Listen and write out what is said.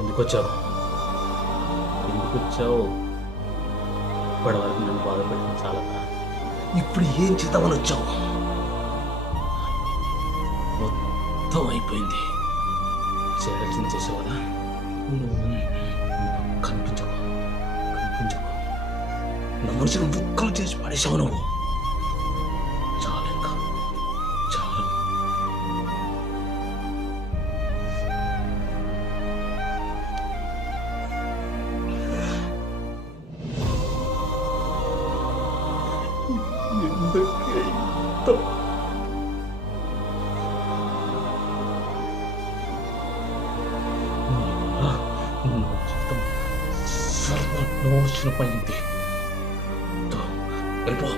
ఎందుకు వచ్చావు? ఎందుకు వచ్చావు? ఇప్పటివరకు నన్ను బాధపెట్టింది చాలా. ఇప్పుడు ఏం చేద్దామని వచ్చావు? మొత్తం అయిపోయింది. చేయాల్సింది చేసావు కదా. కనిపించకు, కనిపించకు. నా మనుషులు బుక్కలు చేసి పడేసావు నువ్వు. చాలు, ఇంకా చాలు. ఎందుకే ఇంత జీవితం సర్వనాశనమైంది. వెళ్ళిపో.